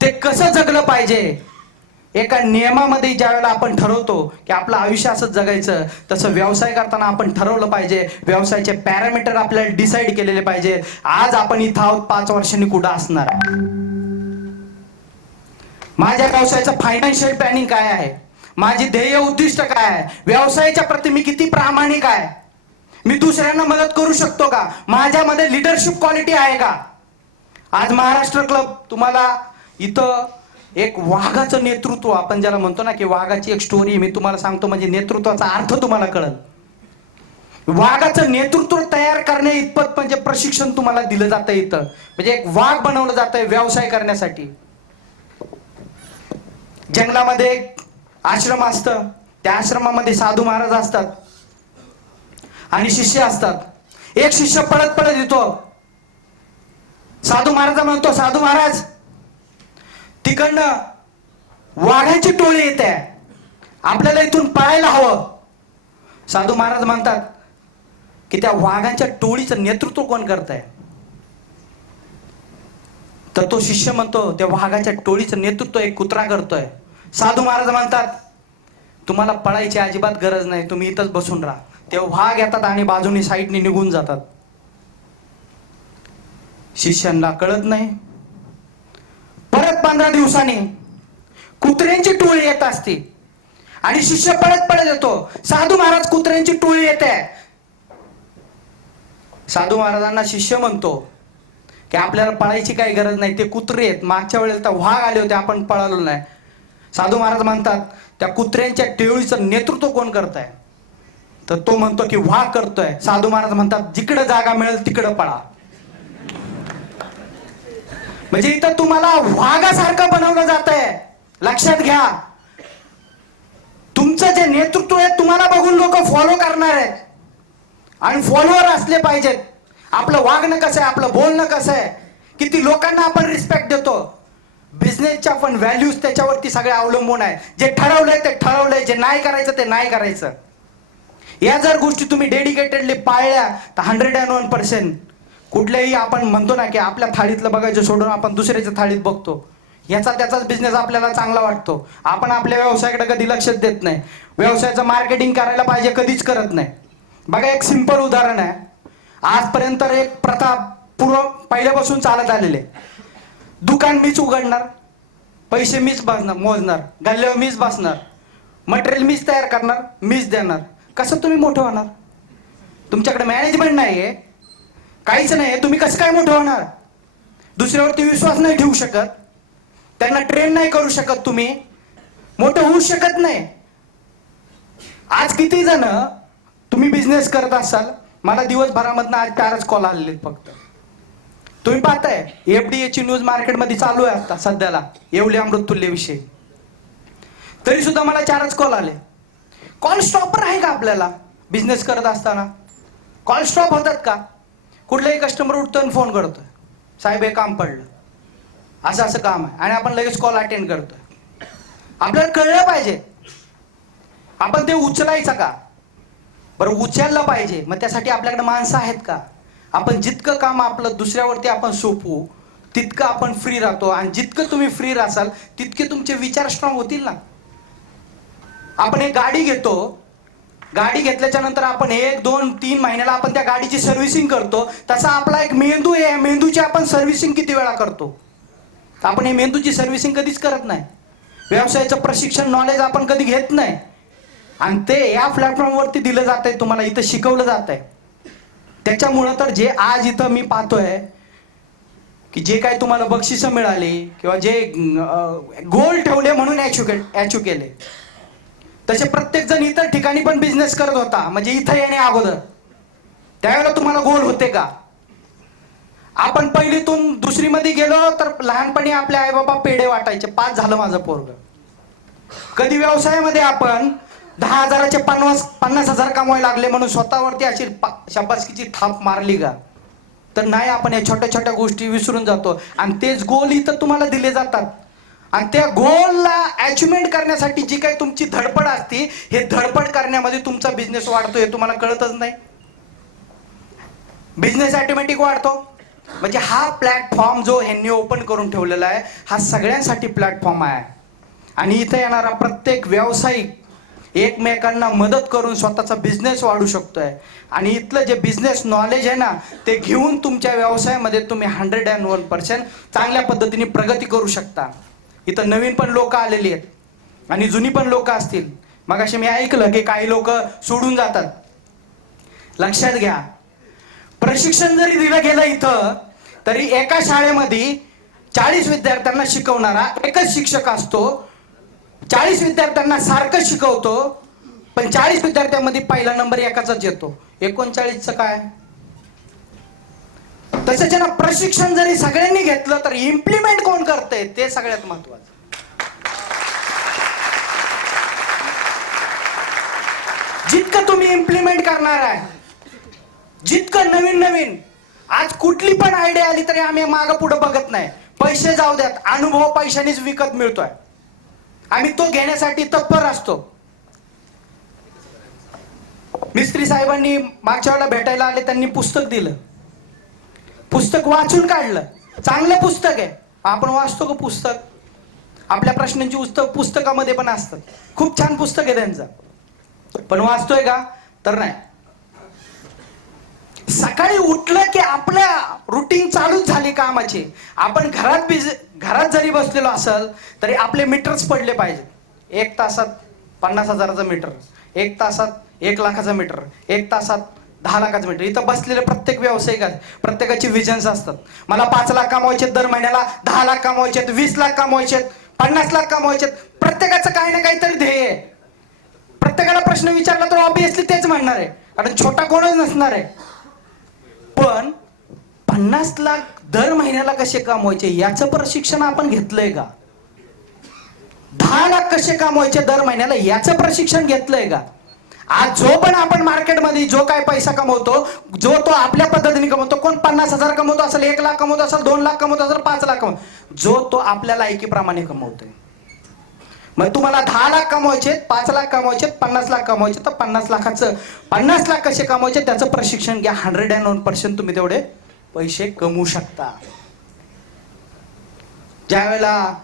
ते कसं जगलं पाहिजे, एका नियमामध्ये ज्या वेळेला आपण ठरवतो की आपलं आयुष्य असंच जगायचं, तसं व्यवसाय करताना आपण ठरवलं पाहिजे. व्यवसायाचे पॅरामीटर आपल्याला डिसाईड केलेले पाहिजे. आज आपण इथं आहोत, 5 वर्षांनी कुठं असणार आहे, माझ्या व्यवसायाचं फायनान्शियल प्लॅनिंग काय आहे, माझी ध्येय उद्दिष्ट काय आहे, व्यवसायाच्या प्रती मी किती प्रामाणिक आहे, मी दुसऱ्यांना मदत करू शकतो का, माझ्यामध्ये लिडरशिप क्वालिटी आहे का. आज महाराष्ट्र क्लब तुम्हाला इथं एक वाघाचं नेतृत्व, आपण ज्याला म्हणतो ना की वाघाची एक स्टोरी मी तुम्हाला सांगतो, म्हणजे नेतृत्वाचा अर्थ तुम्हाला कळल. वाघाचं नेतृत्व तयार करण्या इतपत म्हणजे प्रशिक्षण तुम्हाला दिलं जातं इथं. म्हणजे एक वाघ बनवलं जातंय व्यवसाय करण्यासाठी. जंगलामध्ये एक आश्रम असतं, त्या आश्रमामध्ये साधू महाराज असतात आणि शिष्य असतात. एक शिष्य पळत पळत येतो, साधू महाराज म्हणतो, साधू महाराज तिकडनं वाघाची टोळी येते, आपल्याला इथून पळायला हवं. साधू महाराज म्हणतात की त्या वाघांच्या टोळीचं नेतृत्व कोण करतंय? तर तो शिष्य म्हणतो त्या वाघाच्या टोळीचं नेतृत्व एक कुत्रा करतोय. साधू महाराज म्हणतात तुम्हाला पळायची अजिबात गरज नाही, तुम्ही इथंच बसून राहा. तेव्हा वाघ येतात आणि बाजूनी साईडनी निघून जातात. शिष्यांना कळत नाही. परत 15 दिवसांनी कुत्र्यांची टोळी येत असते आणि शिष्य पळत पळत येतो. साधू महाराज, कुत्र्यांची टोळी येते. साधू महाराजांना शिष्य म्हणतो की आपल्याला पळायची काही गरज नाही, ते कुत्रे आहेत. मागच्या वेळेला तर वाघ आले होते, आपण पळालो नाही. साधू महाराज म्हणतात, त्या कुत्र्यांच्या टोळीचं नेतृत्व कोण करताय? तर तो म्हणतो की वाघ करतोय. साधू महाराज म्हणतात, जिकडे जागा मिळेल तिकडे पळा. म्हणजे इथं तुम्हाला वाघासारखं बनवलं जात आहे. लक्षात घ्या, तुमचं जे नेतृत्व आहे तुम्हाला बघून लोक फॉलो करणार आहेत आणि फॉलोअर असले पाहिजेत. आपलं वागणं कसं आहे, आपलं बोलणं कसं आहे, किती लोकांना आपण रिस्पेक्ट देतो. बिझनेसच्या पण व्हॅल्यूज त्याच्यावरती सगळे अवलंबून आहे. जे ठरवलंय ते ठरवलंय, जे नाही करायचं ते नाही करायचं. या जर गोष्टी तुम्ही डेडिकेटेडली पाळल्या तर 101% कुठल्याही, आपण म्हणतो ना की आपल्या थाळीतलं बघायचं सोडून आपण दुसऱ्याच्या थाळीत बघतो. याचा त्याचाच बिझनेस आपल्याला चांगला वाटतो. आपण आपल्या व्यवसायाकडे कधी लक्षच देत नाही. व्यवसायाचं मार्केटिंग करायला पाहिजे, कधीच करत नाही. बघा, एक सिंपल उदाहरण आहे. आजपर्यंत एक प्रथा पहिल्यापासून चालत आलेले. दुकान मीच उघडणार, पैसे मीच मोजणार, गल्ल्यावर मीच बसणार, मटेरियल मीच तयार करणार, मीच देणार. कसं तुम्ही मोठं होणार? तुमच्याकडे मॅनेजमेंट नाहीये, काहीच नाही. तुम्ही कसं काय मोठं होणार? दुसऱ्यावरती विश्वास नाही ठेवू शकत, त्यांना ट्रेन नाही करू शकत, तुम्ही मोठं होऊ शकत नाही. आज किती जण तुम्ही बिझनेस करत असाल, मला दिवसभरामधनं आज 4च कॉल आलेले फक्त. तुम्ही पाहताय FDA ची न्यूज मार्केटमध्ये चालू आहे आता सध्याला, येवले अमृततुल्य विषयी. तरी सुद्धा मला 4च कॉल आले. कॉल स्टॉपर आहे का आपल्याला बिझनेस करत असताना? कॉल स्टॉप होतात का? कुठलाही कस्टमर उठतो आणि फोन करतोय, साहेब हे काम पडलं, असं असं काम आहे, आणि आपण लगेच कॉल अटेंड करतोय. आपल्याला कळलं पाहिजे आपण ते उचलायचं का? बरं, उचललं पाहिजे, मग त्यासाठी आपल्याकडे माणसं आहेत का? आपण जितकं काम आपलं दुसऱ्यावरती आपण सोपवू तितकं आपण फ्री राहतो. आणि जितकं तुम्ही फ्री राहाल तितके तुमचे विचार स्ट्रॉंग होतील ना. आपण एक गाडी घेतो, गाडी घेतल्याच्या नंतर आपण 1, 2, 3 महिन्याला आपण त्या गाडीची सर्व्हिसिंग करतो. तसा आपला एक मेंदू आहे, मेंदूची आपण सर्व्हिसिंग किती वेळा करतो? आपण हे मेंदूची सर्व्हिसिंग कधीच करत नाही. व्यवसायाचं प्रशिक्षण, नॉलेज आपण कधी घेत नाही, आणि ते या प्लॅटफॉर्मवरती दिलं जात आहे, तुम्हाला इथं शिकवलं जात आहे. त्याच्यामुळं तर जे आज इथं मी पाहतोय की जे काही तुम्हाला बक्षिसं मिळाली किंवा जे गोल ठेवले म्हणून अचीव केले, तसे प्रत्येक जण इतर ठिकाणी पण बिझनेस करत होता. म्हणजे इथं येणे अगोदर त्यावेळेला तुम्हाला गोल होते का? आपण पहिलीतून दुसरीमध्ये गेलो तर लहानपणी आपले आई बाबा पेढे वाटायचे, 5 झालं माझं पोरग. कधी व्यवसायामध्ये आपण 10,000चे 50,000 कमवायला लागले म्हणून स्वतःवरती अशी शाबासकीची थाप मारली का? तर नाही. आपण या छोट्या छोट्या गोष्टी विसरून जातो आणि तेच गोल इथं तुम्हाला दिले जातात. आणि त्या गोलला अचिव्हमेंट करण्यासाठी जी काही तुमची धडपड असते, हे धडपड करण्यामध्ये तुमचा बिझनेस वाढतो, हे तुम्हाला कळतच नाही. बिझनेस ऑटोमॅटिक वाढतो. म्हणजे हा प्लॅटफॉर्म जो ह्यांनी ओपन करून ठेवलेला आहे, हा सगळ्यांसाठी प्लॅटफॉर्म आहे. आणि इथं येणारा प्रत्येक व्यावसायिक एकमेकांना मदत करून स्वतःचा बिझनेस वाढू शकतोय. आणि इथलं जे बिझनेस नॉलेज आहे ना, ते घेऊन तुमच्या व्यवसायामध्ये तुम्ही 101% चांगल्या पद्धतीने प्रगती करू शकता. इथं नवीन पण लोक आलेली आहेत आणि जुनी पण लोक असतील. मग असे मी ऐकलं की काही लोक सोडून जातात. लक्षात घ्या, प्रशिक्षण जरी दिलं गेलं इथं, तरी एका शाळेमध्ये 40 विद्यार्थ्यांना शिकवणारा एकच शिक्षक असतो. 40 विद्यार्थ्यांना सारखं शिकवतो, पण 40 विद्यार्थ्यांमध्ये पहिला नंबर एकाचाच येतो. 39चं काय? तसंच ना, प्रशिक्षण जरी सगळ्यांनी घेतलं तर इम्प्लिमेंट कोण करतंय ते सगळ्यात महत्वाचं. जितकं तुम्ही इम्प्लिमेंट करणार आहे, जितकं नवीन नवीन, आज कुठली पण आयडिया आली तरी आम्ही मागं पुढे बघत नाही. पैसे जाऊ द्यात, अनुभव पैशानेच विकत मिळतोय, आम्ही तो घेण्यासाठी तत्पर असतो. मिस्त्री साहेबांनी मागच्या वेळेला भेटायला आले, त्यांनी पुस्तक दिलं, पुस्तक वाचून काढलं. चांगलं पुस्तक आहे, आपण वाचतो का पुस्तक? आपल्या प्रश्नांची पुस्तकामध्ये पण असतात. खूप छान पुस्तक आहे त्यांचं, पण वाचतोय का? तर नाही. सकाळी उठलं की आपल्या रुटीन चालूच झाली कामाची. आपण घरात जरी बसलेलो असेल तरी आपले मीटर्स पडले पाहिजेत. 1 तासात 50,000चं मीटर, 1 तासात 1 लाखाचं मीटर, 1 तासात 10 लाखाचं मीटर. इथं बसलेले प्रत्येक व्यावसायिक प्रत्येकाची विजन्स असतात. मला 5 लाख कमवायचे दर महिन्याला, 10 लाख कमवायचे, 20 लाख कमवायचे, 50 लाख कमवायचे. प्रत्येकाचं काही ना काहीतरी ध्येय आहे. प्रत्येकाला प्रश्न विचारला तर ऑब्विसली तेच म्हणणार आहे, कारण छोटा कोणच नसणार आहे. पण 50 लाख दर महिन्याला कसे कमवायचे याचं प्रशिक्षण आपण घेतलंय का? 10 लाख कसे कमवायचे दर महिन्याला याचं प्रशिक्षण घेतलंय का? आज जो पण आपण मार्केटमध्ये जो काय पैसा कमवतो, जो तो आपल्या पद्धतीने कमवतो. कोण 50,000 कमवतो असेल, 1 लाख कमवतो असेल, 2 लाख कमवतो असेल, 5 लाख कमवतो, जो तो आपल्या लायकीप्रमाणे कमवतोय. मग तुम्हाला 10 लाख कमवायचे, 5 लाख कमवायचे, 50 लाख कमवायचे, तर 50 लाख कसे कमवायचे त्याचं प्रशिक्षण घ्या. 101% तुम्ही तेवढे पैसे कमवू शकता. ज्यावेळेला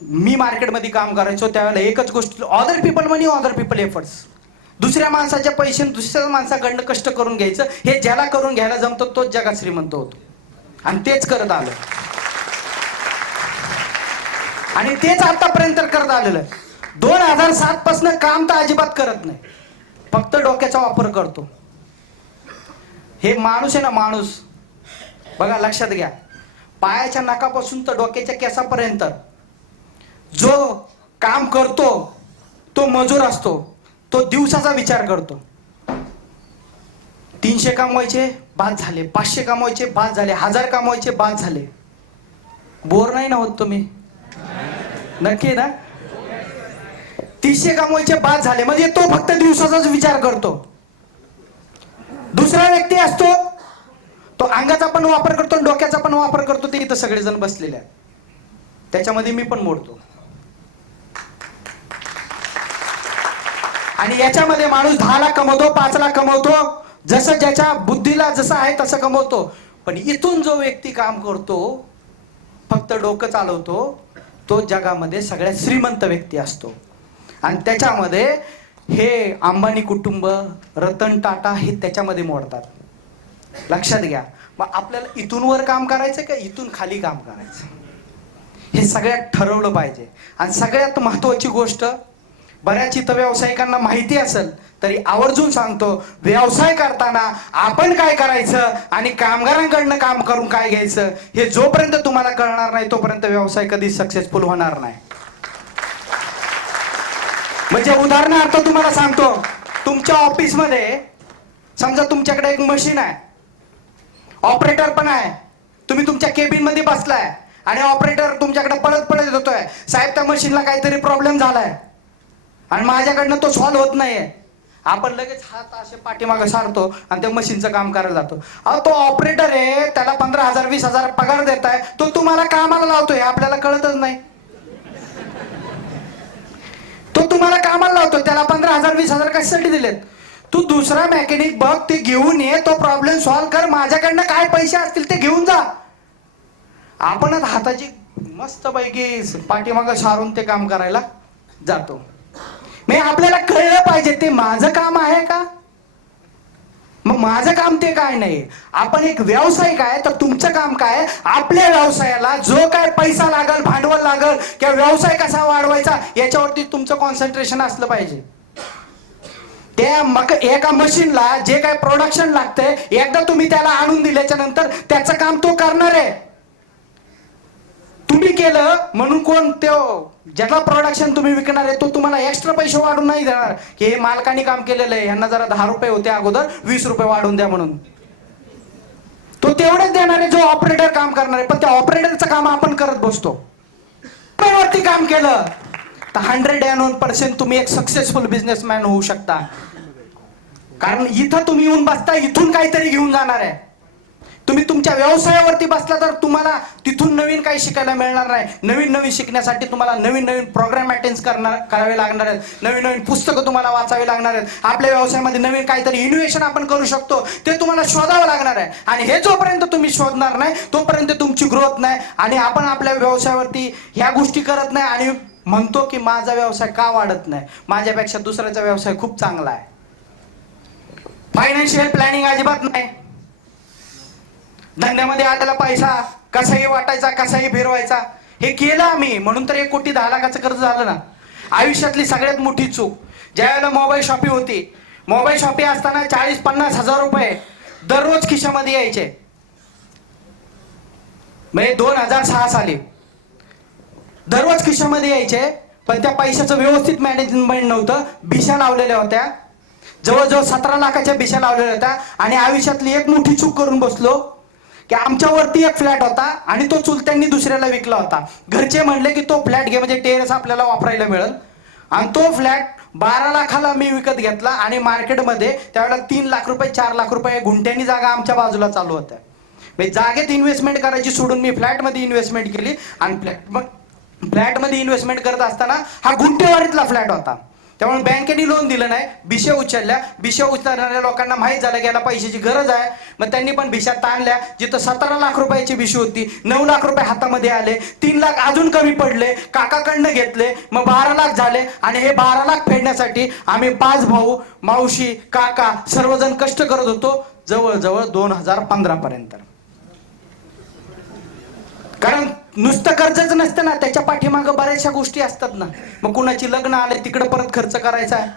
मी मार्केटमध्ये काम करायचो त्यावेळेला एकच गोष्ट, ऑदर पीपल मनी, ऑदर पीपल एफर्ट्स. दुसऱ्या माणसाच्या पैसे दुसऱ्या माणसाकडनं कष्ट करून घ्यायचं, हे ज्याला करून घ्यायला जमतं तोच जगात श्रीमंत होतो. आणि तेच करत आलं, आणि तेच आतापर्यंत करत आलेलं. 2007 पासून काम तर अजिबात करत नाही, फक्त डोक्याचा वापर करतो. हे माणूस आहे ना, माणूस बघा, लक्षात घ्या, पायाच्या नखापासून तर डोक्याच्या केसापर्यंत जो काम करतो तो मजूर असतो. तो दिवसाचा विचार करतो. 300 कमवायचे बाद झाले, 500 कमवायचे बाद झाले, 1000 कमवायचे बाद झाले. बोर नाही ना होत तुम्ही? नक्की ना? 300 कमवायचे बाद झाले म्हणजे तो फक्त दिवसाचाच विचार करतो. दुसरा व्यक्ती असतो तो अंगाचा पण वापर करतो, डोक्याचा पण वापर करतो. ते इथं सगळेजण बसलेले आहेत, त्याच्यामध्ये मी पण मोडतो. आणि याच्यामध्ये माणूस 10 लाख कमवतो, 5 लाख कमवतो, जसं ज्याच्या बुद्धीला जसं आहे तसं कमवतो. पण इथून जो व्यक्ती काम करतो, फक्त डोकं चालवतो, तो जगामध्ये सगळ्यात श्रीमंत व्यक्ती असतो. आणि त्याच्यामध्ये हे अंबानी कुटुंब, रतन टाटा हे त्याच्यामध्ये मोडतात. लक्षात घ्या. मग आपल्याला इथून वर काम करायचं का इथून खाली काम करायचं, हे सगळ्यात ठरवलं पाहिजे. आणि सगळ्यात महत्वाची गोष्ट, बऱ्याच इथं व्यावसायिकांना माहिती असेल तरी आवर्जून सांगतो, व्यवसाय करताना आपण काय करायचं आणि कामगारांकडनं काम करून काय घ्यायचं हे जोपर्यंत तुम्हाला कळणार नाही तोपर्यंत व्यवसाय कधी सक्सेसफुल होणार नाही. म्हणजे उदाहरणार्थ तुम्हाला सांगतो, तुमच्या ऑफिसमध्ये समजा तुमच्याकडे एक मशीन आहे, ऑपरेटर पण आहे, तुम्ही तुमच्या केबिन मध्ये बसलाय आणि ऑपरेटर तुमच्याकडे पळत पळत येतोय, साहेब त्या मशीनला काहीतरी प्रॉब्लेम झालाय आणि माझ्याकडनं तो सॉल्व्ह होत नाहीये. आपण लगेच हात असे पाठीमागे सारतो आणि त्या मशीनचं काम करायला जातो. अहो, तो ऑपरेटर आहे, त्याला 15,000 20,000 पगार देताय, तो तुम्हाला कामाला लावतोय, आपल्याला कळतच नाही. तो तुम्हाला कामाला लावतो, त्याला 15,000 20,000 कशासाठी दिलेत? तू दुसरा मेकॅनिक बघ, ते घेऊन ये, तो प्रॉब्लेम सॉल्व्ह कर, माझ्याकडनं काय पैसे असतील ते घेऊन जा. आपणच हाताची मस्त पैकी पाठीमागे सारून ते काम करायला जातो. मी आपल्याला कळलं पाहिजे ते माझं काम आहे का, मग माझं काम ते काय नाही. आपण एक व्यावसायिक आहे तर तुमचं काम काय, आपल्या व्यवसायाला जो काय पैसा लागल, भांडवल लागल किंवा व्यवसाय कसा वाढवायचा याच्यावरती तुमचं कॉन्सन्ट्रेशन असलं पाहिजे. त्या एका मशीनला जे काय प्रोडक्शन लागतंय, एकदा तुम्ही त्याला आणून दिल्याच्या नंतर त्याचं काम तो करणार आहे. तुम्ही केलं म्हणून कोण तो ज्याला प्रोडक्शन तुम्ही विकणार आहे तो तुम्हाला एक्स्ट्रा पैसे वाढून नाही देणार की हे मालकाने काम केलेलं आहे, यांना जरा 10 रुपये होते अगोदर, 20 रुपये वाढून द्या म्हणून. तो तेवढेच देणार आहे जो ऑपरेटर काम करणार आहे. पण त्या ऑपरेटरचं काम आपण करत बसतो. वरती काम केलं तर 101% तुम्ही एक सक्सेसफुल बिझनेसमॅन होऊ शकता. कारण इथं तुम्ही येऊन बसता, इथून काहीतरी घेऊन जाणार आहे. तुम्ही तुमच्या व्यवसायावरती बसला तर तुम्हाला तिथून नवीन काही शिकायला मिळणार नाही. नवीन नवीन शिकण्यासाठी तुम्हाला नवीन नवीन प्रोग्राम अटेंड करावे लागणार आहेत, नवीन नवीन पुस्तकं तुम्हाला वाचावी लागणार आहेत. आपल्या व्यवसायामध्ये नवीन काहीतरी इनोव्हेशन आपण करू शकतो ते तुम्हाला शोधावं लागणार आहे. आणि हे जोपर्यंत तुम्ही शोधणार नाही तोपर्यंत तुमची ग्रोथ नाही. आणि आपण आपल्या व्यवसायावरती ह्या गोष्टी करत नाही आणि म्हणतो की माझा व्यवसाय का वाढत नाही, माझ्यापेक्षा दुसऱ्याचा व्यवसाय खूप चांगला आहे. फायनान्शियल प्लॅनिंग अजिबात नाही. धंद्यामध्ये आलेला पैसा कसाही वाटायचा, कसाही फिरवायचा. हे केलं आम्ही म्हणून तर 1,10,00,000चं कर्ज झालं ना. आयुष्यातली सगळ्यात मोठी चूक, ज्यावेळेला मोबाईल शॉपी होती, मोबाईल शॉपी असताना 40-50 हजार रुपये दररोज खिशामध्ये यायचे. म्हणजे 2006 साली दररोज खिशामध्ये यायचे. पण त्या पैशाचं व्यवस्थित मॅनेजमेंट नव्हतं. भिशा लावलेल्या होत्या, जवळजवळ 17 लाखाच्या भिशा लावलेल्या होत्या. आणि आयुष्यातली एक मोठी चूक करून बसलो की आमच्यावरती एक फ्लॅट होता आणि तो चुलत्यांनी दुसऱ्याला विकला होता. घरचे म्हणले की तो फ्लॅट घे म्हणजे टेरेस आपल्याला वापरायला मिळेल. आणि तो फ्लॅट 12 लाखाला मी विकत घेतला. आणि मार्केटमध्ये त्यावेळेला 3 लाख रुपये 4 लाख रुपये गुंठ्यानी जागा आमच्या बाजूला चालू होत्या. म्हणजे जागेत इन्व्हेस्टमेंट करायची सोडून मी फ्लॅटमध्ये इन्व्हेस्टमेंट केली. आणि फ्लॅटमध्ये इन्व्हेस्टमेंट करत असताना हा गुंठेवारीतला फ्लॅट होता. त्यामुळे बँकेने लोन दिलं नाही. भिशा उचलल्या. भिशा उचलणाऱ्या लोकांना माहीत झालं की याला पैशाची गरज आहे. मग त्यांनी पण भिशा ताणल्या. जिथं 17 लाख रुपयाची भिशी होती 9 लाख रुपये हातामध्ये आले. 3 लाख अजून कमी पडले, काकाकडनं घेतले, मग 12 लाख झाले. आणि हे 12 लाख फेडण्यासाठी आम्ही 5 भाऊ, मावशी, काका सर्वजण कष्ट करत होतो जवळजवळ 2015 पर्यंत. कारण नुसतं कर्जच नसतं ना, त्याच्या पाठीमागं बऱ्याचशा गोष्टी असतात ना. मग कुणाची लग्न आले तिकडे परत खर्च करायचा आहे,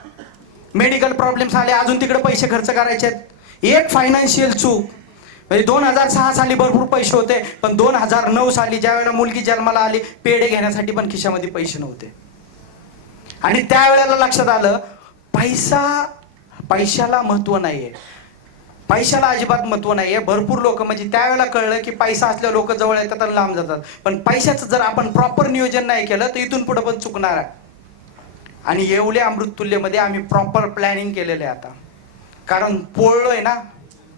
मेडिकल प्रॉब्लेम्स आले अजून तिकडे पैसे खर्च करायचे आहेत. एक फायनान्शियल चूक म्हणजे 2006 साली भरपूर पैसे होते, पण 2009 साली ज्या वेळेला मुलगी जन्माला आली पेढे घेण्यासाठी पण खिशामध्ये पैसे नव्हते. आणि त्यावेळेला लक्षात आलं पैशाला महत्व नाहीये, पैशाला अजिबात महत्व नाहीये. भरपूर लोक म्हणजे त्यावेळेला कळलं की पैसा असल्या लोक जवळ येतात आणि लांब जातात. पण पैशाचं जर आपण प्रॉपर नियोजन नाही केलं तर इथून पुढे पण चुकणार आहे. आणि येवले अमृततुल्यमध्ये आम्ही प्रॉपर प्लॅनिंग केलेलं आहे आता. कारण पोळलोय ना,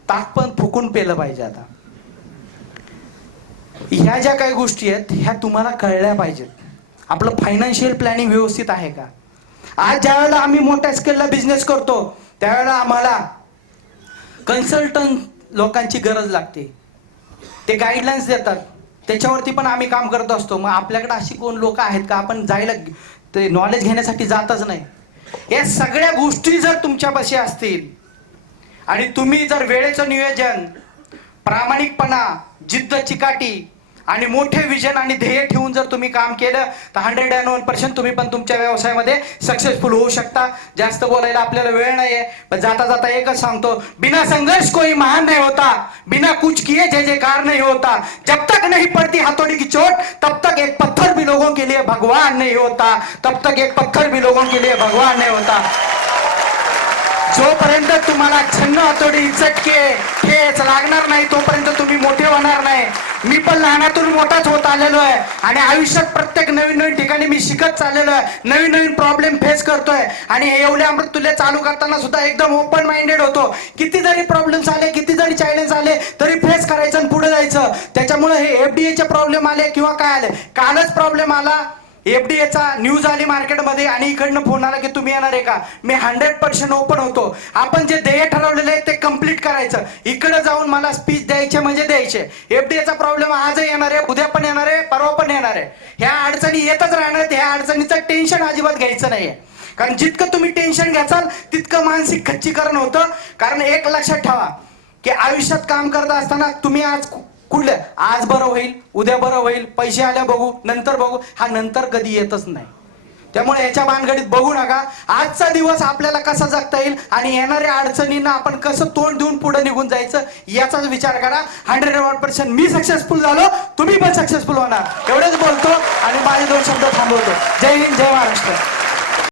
ताक पण फुकून पेलं पाहिजे. आता ह्या ज्या काही गोष्टी आहेत ह्या तुम्हाला कळल्या पाहिजेत. आपलं फायनान्शियल प्लॅनिंग व्यवस्थित आहे का. आज ज्या वेळेला आम्ही मोठ्या स्केलला बिझनेस करतो त्यावेळेला आम्हाला कन्सल्टंट लोकांची गरज लागते. ते गाईडलाईन्स देतात, त्याच्यावरती पण आम्ही काम करत असतो. मग आपल्याकडे अशी कोण लोक आहेत का आपण जायला ते नॉलेज घेण्यासाठी जातच नाही. या सगळ्या गोष्टी जर तुमच्यापाशी असतील आणि तुम्ही जर वेळेचं नियोजन, प्रामाणिकपणा, जिद्द, चिकाटी आणि मोठे विजन आणि ध्येय ठेवून जर तुम्ही काम केलं तर 101% तुम्ही पण तुमच्या व्यवसायामध्ये सक्सेसफुल होऊ शकता. जास्त बोलायला आपल्याला वेळ नाहीये, पण जाता जाता एकच सांगतो, बिना संघर्ष कोई महान नहीं होता, बिना कुछ किए जय जयकार नहीं होता, जब तक नहीं पड़ती हथौड़ी की चोट तब तक एक पत्थर भी लोगों के लिए भगवान नहीं होता, तब तक एक पत्थर भी लोगों के लिए भगवान नहीं होता. जोपर्यंत तुम्हाला छन्न हतोडी चटके ठेच लागणार नाही तोपर्यंत तुम्ही मोठे होणार नाही. मी पण लहानातून मोठाच होत आलेलो आहे आणि आयुष्यात प्रत्येक नवीन नवीन ठिकाणी मी शिकत चाललेलो आहे, नवीन नवीन प्रॉब्लेम फेस करतोय. आणि हे एवढे अमृततुल्य चालू करताना सुद्धा एकदम ओपन माइंडेड होतो. किती जरी प्रॉब्लेम्स आले, किती जरी चॅलेंज आले तरी फेस करायचं आणि पुढे जायचं. त्याच्यामुळे हे एफडीएचे प्रॉब्लेम आले किंवा काय आले, कालच प्रॉब्लेम आला एफडीएचा, न्यूज आली मार्केटमध्ये आणि इकडनं फोन आला की तुम्ही येणार आहे का. मी 100% ओपन होतो. आपण जे ध्येय ठरवलेले आहे ते कम्प्लीट करायचं. इकडे जाऊन मला स्पीच द्यायचे म्हणजे द्यायचे. एफडीएचा प्रॉब्लेम आजही येणार आहे, उद्या पण येणार आहे, परवा पण येणार आहे. ह्या अडचणी येतच राहणार. ह्या अडचणीचं टेन्शन अजिबात घ्यायचं नाहीये. कारण जितकं तुम्ही टेन्शन घ्याल तितकं मानसिक खच्चीकरण होतं. कारण एक लक्षात ठेवा की आयुष्यात काम करत असताना तुम्ही आज बरं होईल, उद्या बरं होईल, पैसे आल्या बघू, नंतर बघू, हा नंतर कधी येतच नाही. त्यामुळे याच्या भानगडीत बघू नका. आजचा दिवस आपल्याला कसा जगता येईल आणि येणाऱ्या अडचणींना आपण कसं तोंड देऊन पुढे निघून जायचं याचाच विचार करा. 100% मी सक्सेसफुल झालो, तुम्ही पण सक्सेसफुल होणार. एवढेच बोलतो आणि माझे 2 शब्द थांबवतो. जय हिंद, जय महाराष्ट्र.